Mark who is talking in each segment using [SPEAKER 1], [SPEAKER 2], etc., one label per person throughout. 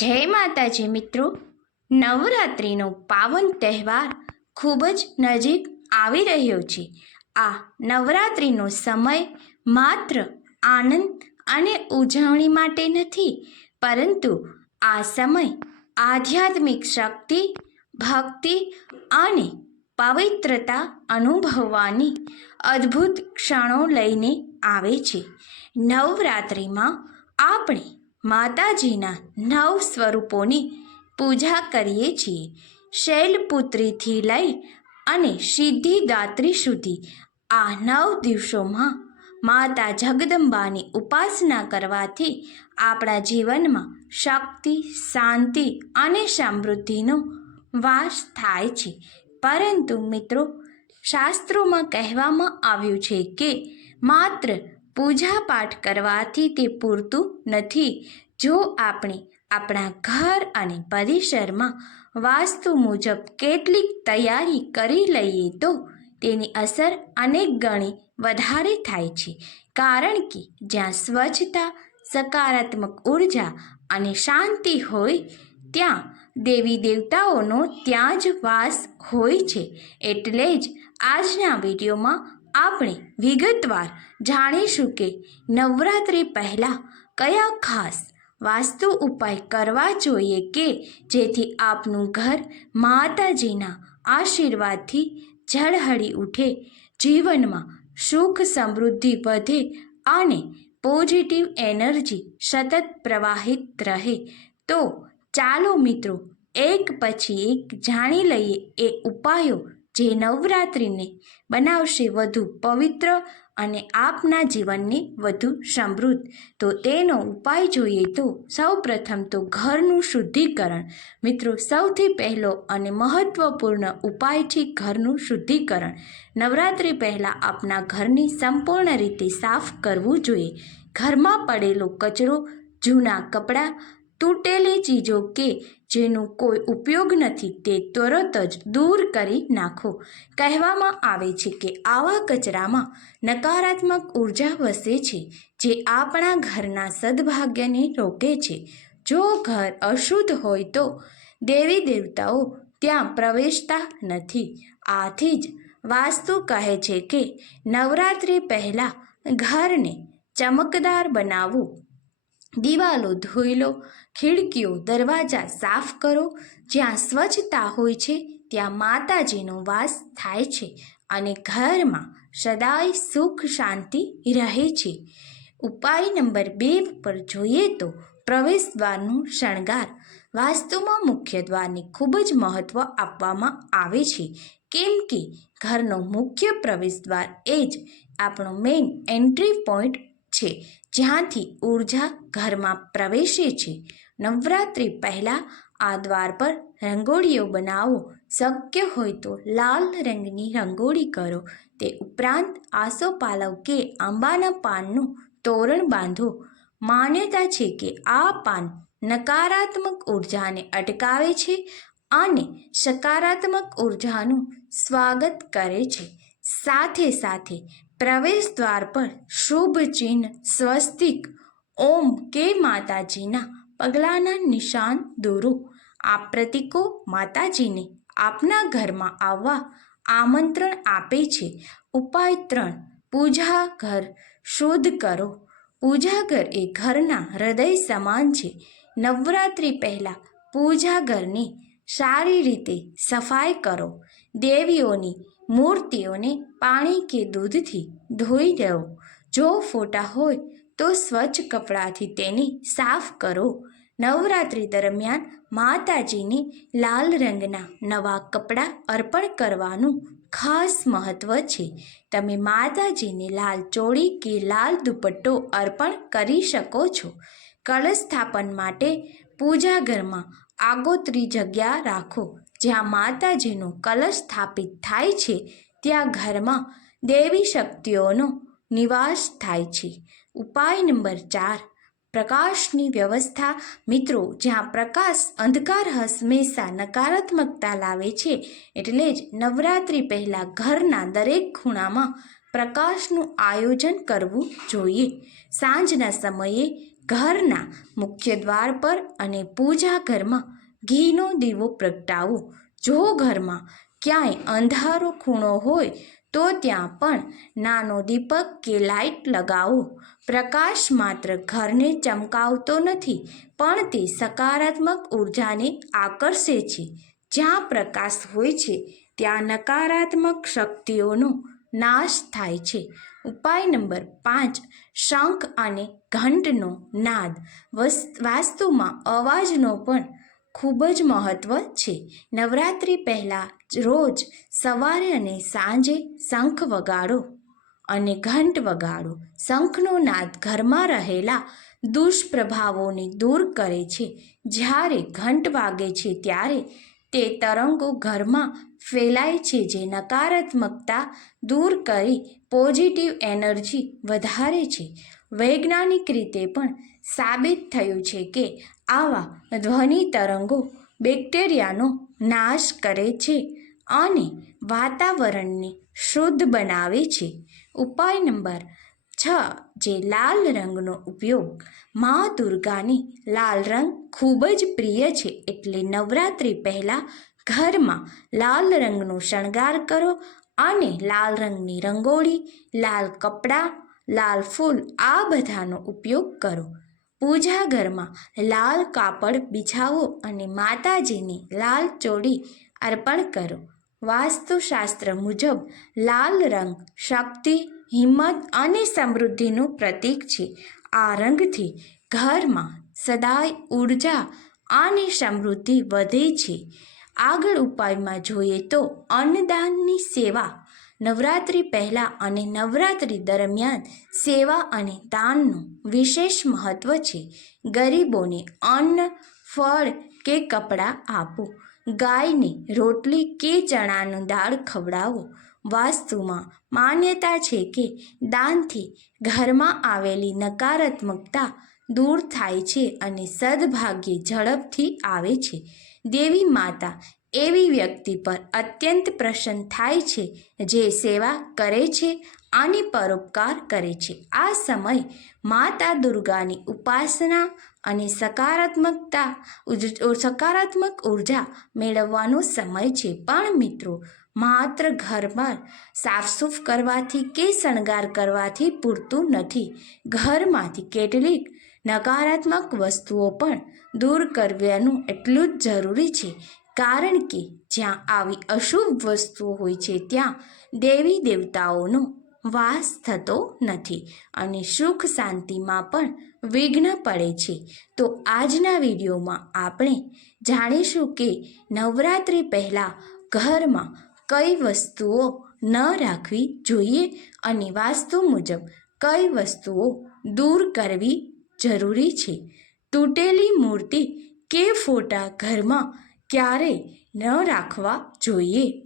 [SPEAKER 1] જય માતાજી મિત્રો. નવરાત્રિનો પાવન તહેવાર ખૂબ જ નજીક આવી રહ્યો છે. આ નવરાત્રિનો સમય માત્ર આનંદ અને ઉજવણી માટે નથી, પરંતુ આ સમય આધ્યાત્મિક શક્તિ, ભક્તિ અને પવિત્રતા અનુભવવાની અદ્ભુત ક્ષણો લઈને આવે છે. નવરાત્રિમાં આપણે માતાજીના નવ સ્વરૂપોની પૂજા કરીએ છીએ. શૈલપુત્રીથી લઈ અને સિદ્ધિદાત્રી સુધી આ નવ દિવસોમાં માતા જગદંબાની ઉપાસના કરવાથી આપણા જીવનમાં શક્તિ, શાંતિ અને સમૃદ્ધિનો વાસ થાય છે. પરંતુ મિત્રો, શાસ્ત્રોમાં કહેવામાં આવ્યું છે કે માત્ર પૂજા પાઠ કરવાથી તે પૂરતું નથી. જો આપણે આપણા ઘર અને પરિસરમાં વાસ્તુ મુજબ કેટલીક તૈયારી કરી લઈએ તો તેની અસર અનેક ગણી વધારે થાય છે. કારણ કે જ્યાં સ્વચ્છતા, સકારાત્મક ઊર્જા અને શાંતિ હોય, ત્યાં દેવી દેવતાઓનો ત્યાં જ વાસ હોય છે. એટલે જ આજના વિડીયોમાં આપણે વિગતવાર જાણીશું કે નવરાત્રિ પહેલાં કયા ખાસ વાસ્તુ ઉપાય કરવા જોઈએ કે જેથી આપનું ઘર માતાજીના આશીર્વાદથી ઝળહળી ઉઠે, જીવનમાં સુખ સમૃદ્ધિ વધે અને પોઝિટિવ એનર્જી સતત પ્રવાહિત રહે. તો ચાલો મિત્રો, એક પછી એક જાણી લઈએ એ ઉપાયો જે નવરાત્રિને બનાવશે વધુ પવિત્ર અને આપના જીવનને વધુ સમૃદ્ધ. તો તેનો ઉપાય જોઈએ તો સૌપ્રથમ તો ઘરનું શુદ્ધિકરણ. મિત્રો, સૌથી પહેલો અને મહત્વપૂર્ણ ઉપાય છે ઘરનું શુદ્ધિકરણ. નવરાત્રિ પહેલાં આપના ઘરની સંપૂર્ણ રીતે સાફ કરવું જોઈએ. ઘરમાં પડેલો કચરો, જૂના કપડાં તૂટેલી ચીજો કે જેનો કોઈ ઉપયોગ નથી તે તરત જ દૂર કરી નાખો. કહેવામાં આવે છે કે આવા કચરામાં નકારાત્મક ઊર્જા વસે છે, જે આપણા ઘરના સદભાગ્યને રોકે છે. જો ઘર અશુદ્ધ હોય તો દેવી દેવતાઓ ત્યાં પ્રવેશતા નથી. આથી જ વાસ્તુ કહે છે કે નવરાત્રિ પહેલાં ઘરને ચમકદાર બનાવવું, દિવાલો ધોઈ લો ખિડકીઓ દરવાજા સાફ કરો. જ્યાં સ્વચ્છતા હોય છે, ત્યાં માતાજીનો વાસ થાય છે અને ઘરમાં સદાય સુખ શાંતિ રહે છે. ઉપાય નંબર બે પર જોઈએ તો પ્રવેશ દ્વારનું શણગાર વાસ્તુમાં મુખ્ય દ્વારને ખૂબ જ મહત્ત્વ આપવામાં આવે છે. કેમ કે ઘરનો મુખ્ય પ્રવેશ દ્વાર એ જ આપણો મેઇન એન્ટ્રી પોઈન્ટ છે, જ્યાંથી ઊર્જા ઘરમાં પ્રવેશે છે. નવરાત્રિ પહેલાં આ દ્વાર પર રંગોળીઓ બનાવો. શક્ય હોય તો લાલ રંગની રંગોળી કરો. તે ઉપરાંત આસોપાલવ કે આંબાના પાનનું તોરણ બાંધો. માન્યતા છે કે આ પાન નકારાત્મક ઉર્જાને અટકાવે છે અને સકારાત્મક ઉર્જાનું સ્વાગત કરે છે. સાથે સાથે પ્રવેશ દ્વાર પર શુભ ચિહ્ન, સ્વસ્તિક, ઓમ કે માતાજીના પગલાંના નિશાન દોરો. આ પ્રતીકો, માતાજીને આપના ઘરમાં આવવા આમંત્રણ આપે છે. ઉપાય ત્રણ, પૂજા ઘર શુદ્ધ કરો. પૂજા ઘર એ ઘરના હૃદય સમાન છે. નવરાત્રિ પહેલાં પૂજા ઘરની સારી રીતે સફાઈ કરો. દેવીઓની મૂર્તિઓને પાણી કે દૂધથી ધોઈ દો. જો ફોટા હોય તો સ્વચ્છ કપડાથી તેને સાફ કરો. નવરાત્રિ દરમિયાન માતાજીને લાલ રંગના નવા કપડાં અર્પણ કરવાનું ખાસ મહત્ત્વ છે. તમે માતાજીને લાલ ચોળી કે લાલ દુપટ્ટો અર્પણ કરી શકો છો. કળશ સ્થાપન માટે પૂજા ઘરમાં આગોતરી જગ્યા રાખો. જ્યાં માતાજીનો કલશ સ્થાપિત થાય છે, ત્યાં ઘરમાં દેવી શક્તિઓનો નિવાસ થાય છે. ઉપાય નંબર ચાર. પ્રકાશની વ્યવસ્થા. મિત્રો, જ્યાં પ્રકાશ અંધકાર હંમેશા નકારાત્મકતા લાવે છે, એટલે જ નવરાત્રિ પહેલાં ઘરના દરેક ખૂણામાં પ્રકાશનું આયોજન કરવું જોઈએ. સાંજના સમયે ઘરના મુખ્ય દ્વાર પર અને પૂજા ઘરમાં ઘીનો દીવો પ્રગટાવો. જો ઘરમાં ક્યાંય અંધારો ખૂણો હોય, તો ત્યાં પણ નાનો દીપક કે લાઈટ લગાવો. પ્રકાશ માત્ર ઘરને ચમકાવતો નથી, પણ તે સકારાત્મક ઉર્જાને આકર્ષે છે. જ્યાં પ્રકાશ હોય છે, ત્યાં નકારાત્મક શક્તિઓનો નાશ થાય છે. ઉપાય નંબર પાંચ, શંખ અને ઘંટનો નાદ. વસ્ત વાસ્તુમાં અવાજનો પણ ખૂબ જ મહત્ત્વ છે. નવરાત્રિ પહેલાં રોજ સવારે અને સાંજે શંખ વગાડો અને ઘંટ વગાડો. શંખનો નાદ ઘરમાં રહેલા દુષ્પ્રભાવોને દૂર કરે છે. જ્યારે ઘંટ વાગે છે ત્યારે તે તરંગો ઘરમાં ફેલાય છે જે નકારાત્મકતા દૂર કરી પોઝિટિવ એનર્જી વધારે છે. વૈજ્ઞાનિક રીતે પણ સાબિત થયું છે કે આવા ધ્વનિ તરંગો બેક્ટેરિયાનો નાશ કરે છે અને વાતાવરણને શુદ્ધ બનાવે છે. ઉપાય નંબર છ, જે લાલ રંગનો ઉપયોગ મા દુર્ગાને લાલ રંગ ખૂબ જ પ્રિય છે એટલે નવરાત્રિ પહેલાં ઘરમાં લાલ રંગનો શણગાર કરો અને લાલ રંગની રંગોળી, લાલ કપડાં લાલ ફૂલ આ બધાનો ઉપયોગ કરો. પૂજા ઘરમાં લાલ કાપડ બિછાવો અને માતાજીને લાલ ચોળી અર્પણ કરો. વાસ્તુશાસ્ત્ર મુજબ લાલ રંગ શક્તિ, હિંમત અને સમૃદ્ધિનું પ્રતીક છે. આ રંગથી ઘરમાં સદાય ઊર્જા અને સમૃદ્ધિ વધે છે. આગળ ઉપાયમાં જોઈએ તો અન્નદાનની સેવા નવરાત્રિ પહેલાં અને નવરાત્રિ દરમિયાન સેવા અને દાનનું વિશેષ મહત્ત્વ છે. ગરીબોને અન્ન, ફળ કે કપડાં આપો. ગાયને રોટલી કે ચણાનું દાળ ખવડાવો. વાસ્તુમાં માન્યતા છે કે દાનથી ઘરમાં આવેલી નકારાત્મકતા દૂર થાય છે અને સદભાગ્ય ઝડપથી આવે છે. દેવી માતા એવી વ્યક્તિ પર અત્યંત પ્રસન્ન થાય છે જે સેવા કરે છે અને પરોપકાર કરે છે. આ સમય માતા દુર્ગાની ઉપાસના અને સકારાત્મકતા સકારાત્મક ઊર્જા મેળવવાનો સમય છે. પણ મિત્રો, માત્ર ઘરમાં સાફસૂફ કરવાથી કે શણગાર કરવાથી પૂરતું નથી. ઘરમાંથી કેટલીક નકારાત્મક વસ્તુઓ પણ દૂર કરવાનું એટલું જ જરૂરી છે કારણ કે જ્યાં આવી અશુભ વસ્તુઓ હોય છે, ત્યાં દેવી દેવતાઓનો વાસ થતો નથી અને સુખ શાંતિમાં પણ વિઘ્ન પડે છે. તો આજના વિડીયોમાં આપણે જાણીશું કે નવરાત્રિ પહેલાં ઘરમાં કઈ વસ્તુઓ ન રાખવી જોઈએ અને વાસ્તુ મુજબ કઈ વસ્તુઓ દૂર કરવી જરૂરી છે. તૂટેલી મૂર્તિ કે ફોટા ઘરમાં ક્યારેય ન રાખવા જોઈએ.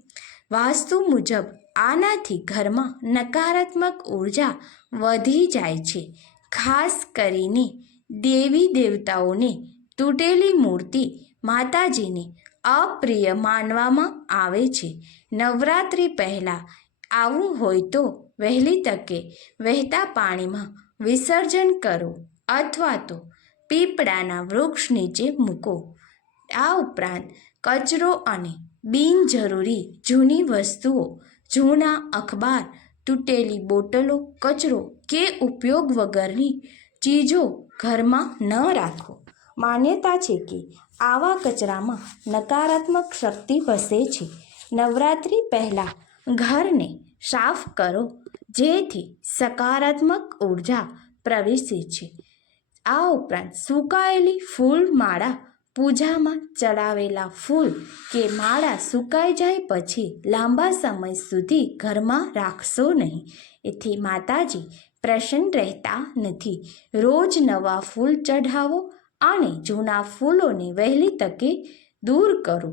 [SPEAKER 1] વાસ્તુ મુજબ આનાથી ઘરમાં નકારાત્મક ઊર્જા વધી જાય છે. ખાસ કરીને દેવી દેવતાઓને તૂટેલી મૂર્તિ માતાજીને અપ્રિય માનવામાં આવે છે. નવરાત્રિ પહેલાં આવું હોય તો વહેલી તકે વહેતા પાણીમાં વિસર્જન કરો અથવા તો પીપળાના વૃક્ષ નીચે મૂકો. આ ઉપરાંત કચરો અને બિનજરૂરી જૂની વસ્તુઓ, જૂના અખબાર, તૂટેલી બોટલો, કચરો કે ઉપયોગ વગરની ચીજો ઘરમાં ન રાખો. માન્યતા છે કે આવા કચરામાં નકારાત્મક શક્તિ વસે છે. નવરાત્રિ પહેલાં ઘરને સાફ કરો, જેથી સકારાત્મક ઊર્જા પ્રવેશે છે. આ ઉપરાંત સુકાયેલી ફૂલ માળા પૂજામાં ચડાવેલા ફૂલ કે માળા સુકાઈ જાય પછી લાંબા સમય સુધી ઘરમાં રાખશો નહીં. એથી માતાજી પ્રસન્ન રહેતા નથી. રોજ નવા ફૂલ ચઢાવો અને જૂના ફૂલોને વહેલી તકે દૂર કરો.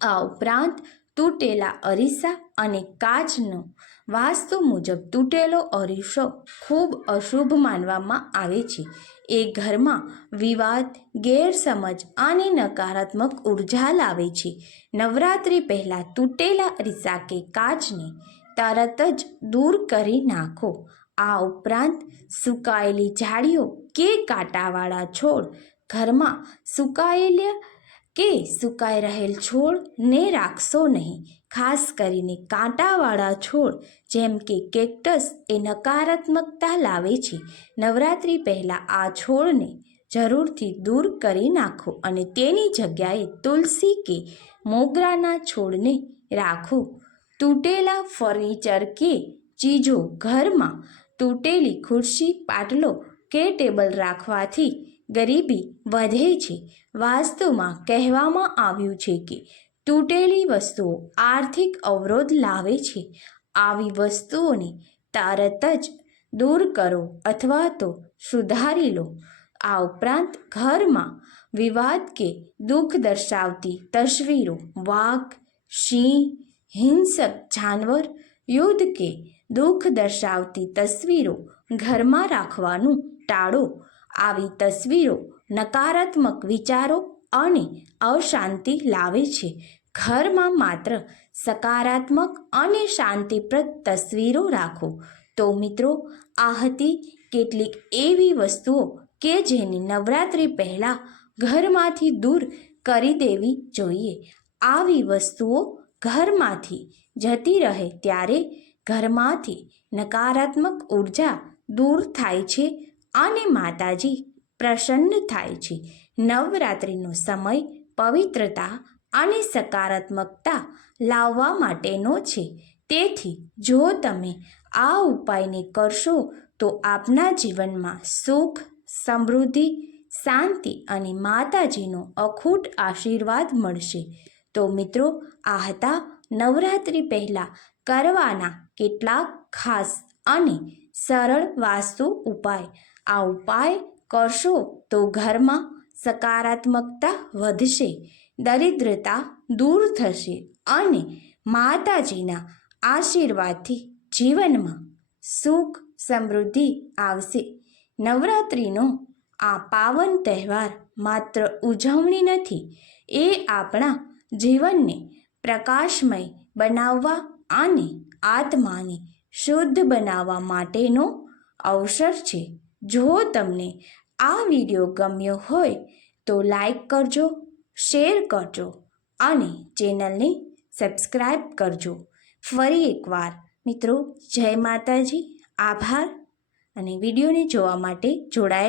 [SPEAKER 1] આ ઉપરાંત તૂટેલા અરીસા અને કાચનો વાસ્તુ મુજબ તૂટેલો અરીસો ખૂબ અશુભ માનવામાં આવે છે. એ ઘરમાં વિવાદ, ગેરસમજ અને નકારાત્મક ઊર્જા લાવે છે. નવરાત્રિ પહેલાં તૂટેલા અરીસા કે કાચને તરત જ દૂર કરી નાખો. આ ઉપરાંત સુકાયેલી ઝાડીઓ કે કાંટાવાળા છોડ ઘરમાં સુકાયેલા કે સુકાઈ રહેલ છોડને રાખશો નહીં. ખાસ કરીને કાંટાવાળા છોડ, જેમ કે કેક્ટસ, એ નકારાત્મકતા લાવે છે. નવરાત્રિ પહેલાં આ છોડને જરૂરથી દૂર કરી નાખો અને તેની જગ્યાએ તુલસી કે મોગરાના છોડને રાખો. તૂટેલા ફર્નિચર કે ચીજો ઘરમાં તૂટેલી ખુરશી, પાટલો કે ટેબલ રાખવાથી ગરીબી વધે છે. વાસ્તુમાં કહેવામાં આવ્યું છે કે તૂટેલી વસ્તુઓ આર્થિક અવરોધ લાવે છે. આવી વસ્તુઓને તરત જ દૂર કરો અથવા તો સુધારી લો. આ ઉપરાંત ઘરમાં વિવાદ કે દુઃખ દર્શાવતી તસવીરો વાઘ સિંહ, હિંસક જાનવર, યુદ્ધ કે દુઃખ દર્શાવતી તસવીરો ઘરમાં રાખવાનું ટાળો. આવી તસવીરો નકારાત્મક વિચારો અને અશાંતિ લાવે છે. ઘરમાં માત્ર સકારાત્મક અને શાંતિપ્રદ તસવીરો રાખો. તો મિત્રો, આ હતી કેટલીક એવી વસ્તુઓ કે જેને નવરાત્રિ પહેલાં ઘરમાંથી દૂર કરી દેવી જોઈએ. આવી વસ્તુઓ ઘરમાંથી જતી રહે ત્યારે ઘરમાંથી નકારાત્મક ઊર્જા દૂર થાય છે અને માતાજી પ્રસન્ન થાય છે. નવરાત્રિનો સમય પવિત્રતા અને સકારાત્મકતા લાવવા માટેનો છે. તેથી જો તમે આ ઉપાયને કરશો તો આપના જીવનમાં સુખ, સમૃદ્ધિ, શાંતિ અને માતાજીનો અખૂટ આશીર્વાદ મળશે. તો મિત્રો, આ હતા નવરાત્રિ પહેલાં કરવાના કેટલાક ખાસ અને સરળ વાસ્તુ ઉપાય. આ ઉપાય કરશો તો ઘરમાં સકારાત્મકતા વધશે, દરિદ્રતા દૂર થશે અને માતાજીના આશીર્વાદથી જીવનમાં સુખ સમૃદ્ધિ આવશે. નવરાત્રિનો આ પાવન તહેવાર માત્ર ઉજવણી નથી, એ આપણા જીવનને પ્રકાશમય બનાવવા અને આત્માને શુદ્ધ બનાવવા માટેનો અવસર છે. જો તમને આ વીડિયો ગમ્યો હોય તો લાઈક કરજો, શેર કરજો અને ચેનલને સબસ્ક્રાઈબ કરજો. ફરી એકવાર મિત્રો, જય માતાજી, આભાર. અને વિડીયોને જોવા માટે જોડાયેલ